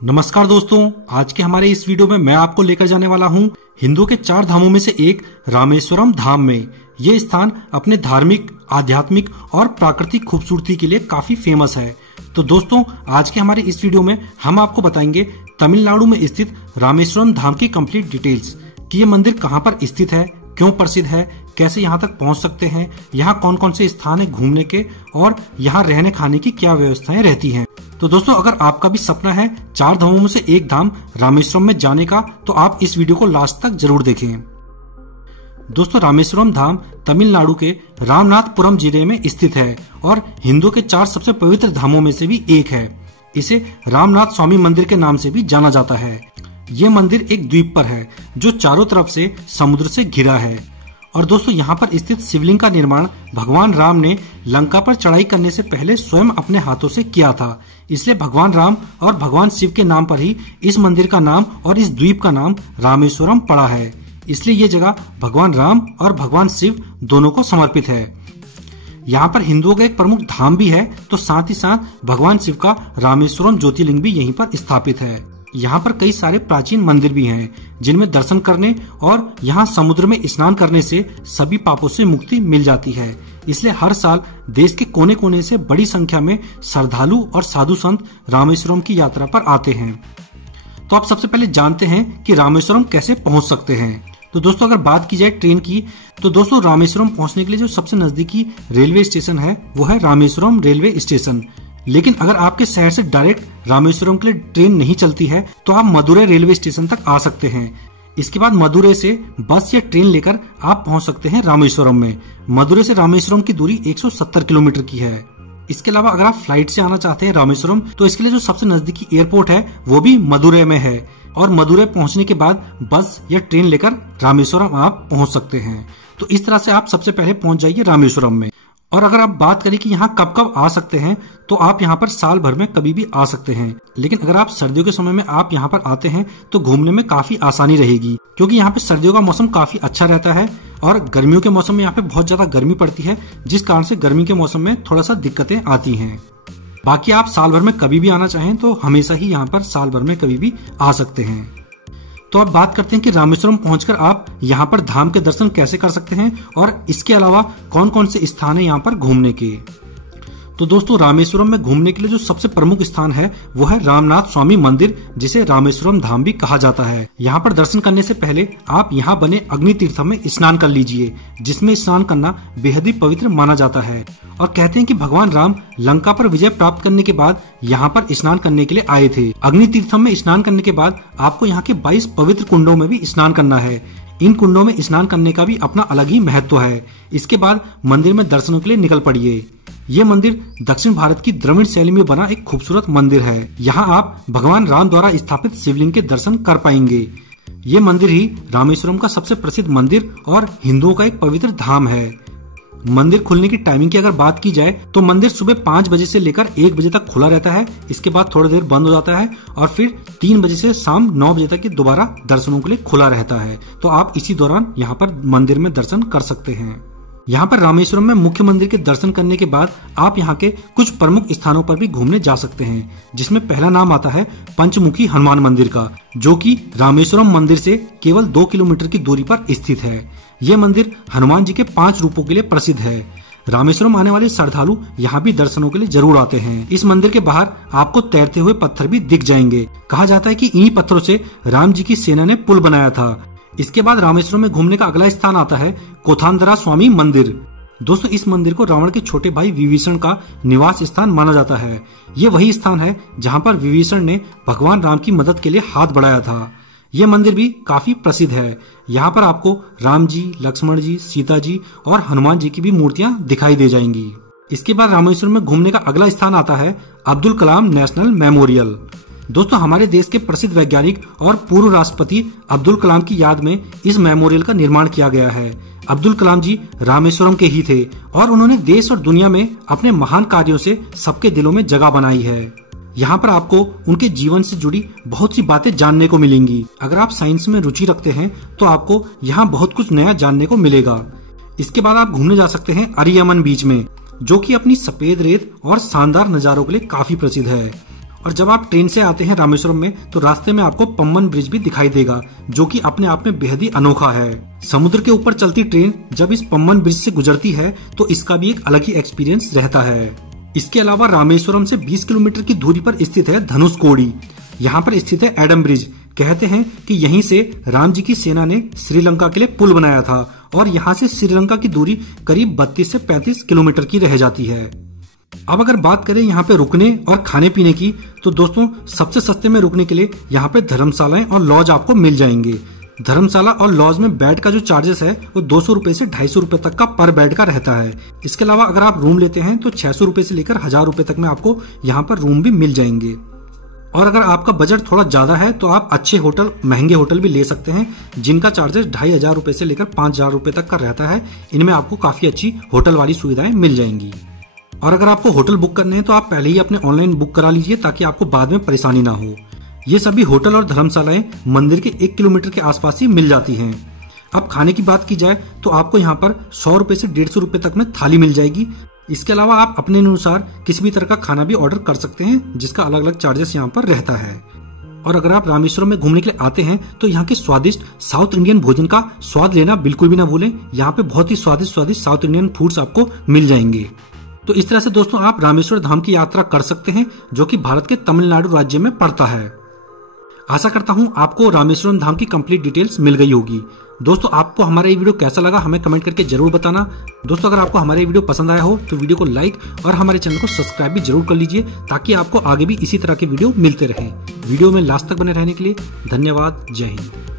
नमस्कार दोस्तों, आज के हमारे इस वीडियो में मैं आपको लेकर जाने वाला हूँ हिंदुओं के 4 धामों में से एक रामेश्वरम धाम में। ये स्थान अपने धार्मिक, आध्यात्मिक और प्राकृतिक खूबसूरती के लिए काफी फेमस है। तो दोस्तों, आज के हमारे इस वीडियो में हम आपको बताएंगे तमिलनाडु में स्थित रामेश्वरम धाम की कंप्लीट डिटेल्स कि ये मंदिर कहाँ पर स्थित है, क्यों प्रसिद्ध है, कैसे यहाँ तक पहुँच सकते हैं, यहाँ कौन कौन से स्थान है घूमने के और यहाँ रहने खाने की क्या व्यवस्थाएं रहती हैं। तो दोस्तों, अगर आपका भी सपना है 4 धामों में से एक धाम रामेश्वरम में जाने का, तो आप इस वीडियो को लास्ट तक जरूर देखें। दोस्तों, रामेश्वरम धाम तमिलनाडु के रामनाथपुरम जिले में स्थित है और हिंदुओं के 4 सबसे पवित्र धामों में से भी एक है। इसे रामनाथ स्वामी मंदिर के नाम से भी जाना जाता है। ये मंदिर एक द्वीप पर है जो चारों तरफ से समुद्र से घिरा है। और दोस्तों, यहाँ पर स्थित शिवलिंग का निर्माण भगवान राम ने लंका पर चढ़ाई करने से पहले स्वयं अपने हाथों से किया था। इसलिए भगवान राम और भगवान शिव के नाम पर ही इस मंदिर का नाम और इस द्वीप का नाम रामेश्वरम पड़ा है। इसलिए ये जगह भगवान राम और भगवान शिव दोनों को समर्पित है। यहाँ पर हिंदुओं का एक प्रमुख धाम भी है, तो साथ ही साथ भगवान शिव का रामेश्वरम ज्योतिर्लिंग भी यहीं पर स्थापित है। यहाँ पर कई सारे प्राचीन मंदिर भी हैं, जिनमें दर्शन करने और यहाँ समुद्र में स्नान करने से सभी पापों से मुक्ति मिल जाती है। इसलिए हर साल देश के कोने कोने से बड़ी संख्या में श्रद्धालु और साधु संत रामेश्वरम की यात्रा पर आते हैं। तो आप सबसे पहले जानते हैं कि रामेश्वरम कैसे पहुंच सकते हैं। तो दोस्तों, अगर बात की जाए ट्रेन की, तो दोस्तों रामेश्वरम पहुंचने के लिए जो सबसे नजदीकी रेलवे स्टेशन है वो है रामेश्वरम रेलवे स्टेशन। लेकिन अगर आपके शहर से डायरेक्ट रामेश्वरम के लिए ट्रेन नहीं चलती है तो आप मदुरै रेलवे स्टेशन तक आ सकते हैं। इसके बाद मदुरै से बस या ट्रेन लेकर आप पहुंच सकते हैं रामेश्वरम में। मदुरै से रामेश्वरम की दूरी 170 किलोमीटर की है। इसके अलावा अगर आप फ्लाइट से आना चाहते हैं रामेश्वरम, तो इसके लिए जो सबसे नजदीकी एयरपोर्ट है वो भी मदुरै में है। और मदुरै पहुंचने के बाद बस या ट्रेन लेकर रामेश्वरम आप पहुंच सकते हैं। तो इस तरह से आप सबसे पहले पहुंच जाइए रामेश्वरम में। और अगर आप बात करें कि यहाँ कब कब आ सकते हैं, तो आप यहाँ पर साल भर में कभी भी आ सकते हैं। लेकिन अगर आप सर्दियों के समय में आप यहाँ पर आते हैं तो घूमने में काफी आसानी रहेगी, क्योंकि यहाँ पे सर्दियों का मौसम काफी अच्छा रहता है और गर्मियों के मौसम में यहाँ पे बहुत ज्यादा गर्मी पड़ती है, जिस कारण से गर्मी के मौसम में थोड़ा सा दिक्कतें आती हैं। बाकी आप साल भर में कभी भी आना चाहें तो हमेशा ही यहाँ पर साल भर में कभी भी आ सकते हैं। तो अब बात करते हैं कि रामेश्वरम पहुंचकर आप यहाँ पर धाम के दर्शन कैसे कर सकते हैं और इसके अलावा कौन कौन से स्थान है यहाँ पर घूमने के। तो दोस्तों, रामेश्वरम में घूमने के लिए जो सबसे प्रमुख स्थान है वो है रामनाथ स्वामी मंदिर, जिसे रामेश्वरम धाम भी कहा जाता है। यहाँ पर दर्शन करने से पहले आप यहाँ बने अग्नि तीर्थ में स्नान कर लीजिए, जिसमें स्नान करना बेहद ही पवित्र माना जाता है। और कहते हैं कि भगवान राम लंका पर विजय प्राप्त करने के बाद यहाँ पर स्नान करने के लिए आए थे। अग्नि तीर्थम में स्नान करने के बाद आपको यहाँ के 22 पवित्र कुंडों में भी स्नान करना है। इन कुंडों में स्नान करने का भी अपना अलग ही महत्व है। इसके बाद मंदिर में दर्शनों के लिए निकल पड़िए। ये मंदिर दक्षिण भारत की द्रविड़ शैली में बना एक खूबसूरत मंदिर है। यहाँ आप भगवान राम द्वारा स्थापित शिवलिंग के दर्शन कर पाएंगे। ये मंदिर ही रामेश्वरम का सबसे प्रसिद्ध मंदिर और हिंदुओं का एक पवित्र धाम है। मंदिर खुलने की टाइमिंग की अगर बात की जाए तो मंदिर सुबह 5 बजे से लेकर 1 बजे तक खुला रहता है। इसके बाद थोड़ी देर बंद हो जाता है और फिर 3 बजे से शाम 9 बजे तक दोबारा दर्शनों के लिए खुला रहता है। तो आप इसी दौरान यहाँ पर मंदिर में दर्शन कर सकते हैं। यहाँ पर रामेश्वरम में मुख्य मंदिर के दर्शन करने के बाद आप यहाँ के कुछ प्रमुख स्थानों पर भी घूमने जा सकते हैं, जिसमें पहला नाम आता है पंचमुखी हनुमान मंदिर का, जो कि रामेश्वरम मंदिर से केवल 2 किलोमीटर की दूरी पर स्थित है। ये मंदिर हनुमान जी के 5 रूपों के लिए प्रसिद्ध है। रामेश्वरम आने वाले श्रद्धालु यहाँ भी दर्शनों के लिए जरूर आते हैं। इस मंदिर के बाहर आपको तैरते हुए पत्थर भी दिख जाएंगे। कहा जाता है कि इन्हीं पत्थरों से राम जी की सेना ने पुल बनाया था। इसके बाद रामेश्वरम में घूमने का अगला स्थान आता है कोथांदरा स्वामी मंदिर। दोस्तों, इस मंदिर को रावण के छोटे भाई विभीषण का निवास स्थान माना जाता है। ये वही स्थान है जहाँ पर विभीषण ने भगवान राम की मदद के लिए हाथ बढ़ाया था। ये मंदिर भी काफी प्रसिद्ध है। यहाँ पर आपको राम जी, लक्ष्मण जी, सीता जी और हनुमान जी की भी मूर्तियां दिखाई दे जाएंगी। इसके बाद रामेश्वरम में घूमने का अगला स्थान आता है अब्दुल कलाम नेशनल मेमोरियल। दोस्तों, हमारे देश के प्रसिद्ध वैज्ञानिक और पूर्व राष्ट्रपति अब्दुल कलाम की याद में इस मेमोरियल का निर्माण किया गया है। अब्दुल कलाम जी रामेश्वरम के ही थे और उन्होंने देश और दुनिया में अपने महान कार्यों से सबके दिलों में जगह बनाई है। यहाँ पर आपको उनके जीवन से जुड़ी बहुत सी बातें जानने को मिलेंगी। अगर आप साइंस में रुचि रखते हैं तो आपको यहाँ बहुत कुछ नया जानने को मिलेगा। इसके बाद आप घूमने जा सकते हैं अरियमन बीच में, जो कि अपनी सफेद रेत और शानदार नजारों के लिए काफी प्रसिद्ध है। और जब आप ट्रेन से आते हैं रामेश्वरम में तो रास्ते में आपको पम्बन ब्रिज भी दिखाई देगा, जो कि अपने आप में बेहद ही अनोखा है। समुद्र के ऊपर चलती ट्रेन जब इस पम्बन ब्रिज से गुजरती है तो इसका भी एक अलग ही एक्सपीरियंस रहता है। इसके अलावा रामेश्वरम से 20 किलोमीटर की दूरी पर स्थित है धनुषकोडी। यहाँ पर स्थित है एडम ब्रिज। कहते हैं कि यहीं से राम जी की सेना ने श्रीलंका के लिए पुल बनाया था और यहाँ से श्रीलंका की दूरी करीब 32 से 35 किलोमीटर की रह जाती है। अब अगर बात करें यहाँ पे रुकने और खाने पीने की, तो दोस्तों सबसे सस्ते में रुकने के लिए यहाँ पे धर्मशालाएं और लॉज आपको मिल जाएंगे। धर्मशाला और लॉज में बेड का जो चार्जेस है वो 200 रुपए से 250 रुपए तक का पर बेड का रहता है। इसके अलावा अगर आप रूम लेते हैं तो 600 रुपए से लेकर 1000 रुपए तक में आपको यहाँ पर रूम भी मिल जाएंगे। और अगर आपका बजट थोड़ा ज्यादा है तो आप अच्छे होटल, महंगे होटल भी ले सकते हैं, जिनका चार्जेस 2500 रुपए से लेकर 5000 रुपए तक का रहता है। इनमें आपको काफी अच्छी होटल वाली सुविधाएं मिल जाएंगी। और अगर आपको होटल बुक करने हैं तो आप पहले ही अपने ऑनलाइन बुक करा लीजिए ताकि आपको बाद में परेशानी ना हो। ये सभी होटल और धर्मशालाएं मंदिर के 1 किलोमीटर के आसपास ही मिल जाती हैं। अब खाने की बात की जाए तो आपको यहाँ पर 100 रुपए से 150 रुपए तक में थाली मिल जाएगी। इसके अलावा आप अपने अनुसार किसी भी तरह का खाना भी ऑर्डर कर सकते हैं, जिसका अलग अलग चार्जेस यहाँ पर रहता है। और अगर आप रामेश्वरम में घूमने के लिए आते हैं तो यहाँ के स्वादिष्ट साउथ इंडियन भोजन का स्वाद लेना बिल्कुल भी ना भूलें। यहाँ पे बहुत ही स्वादिष्ट साउथ इंडियन फूड्स आपको मिल जाएंगे। तो इस तरह से दोस्तों आप रामेश्वर धाम की यात्रा कर सकते हैं, जो कि भारत के तमिलनाडु राज्य में पड़ता है। आशा करता हूँ आपको रामेश्वरम धाम की कंप्लीट डिटेल्स मिल गई होगी। दोस्तों आपको हमारा ये वीडियो कैसा लगा हमें कमेंट करके जरूर बताना। दोस्तों अगर आपको हमारा ये वीडियो पसंद आया हो तो वीडियो को लाइक और हमारे चैनल को सब्सक्राइब भी जरूर कर लीजिए, ताकि आपको आगे भी इसी तरह के वीडियो मिलते रहे। वीडियो में लास्ट तक बने रहने के लिए धन्यवाद। जय हिंद।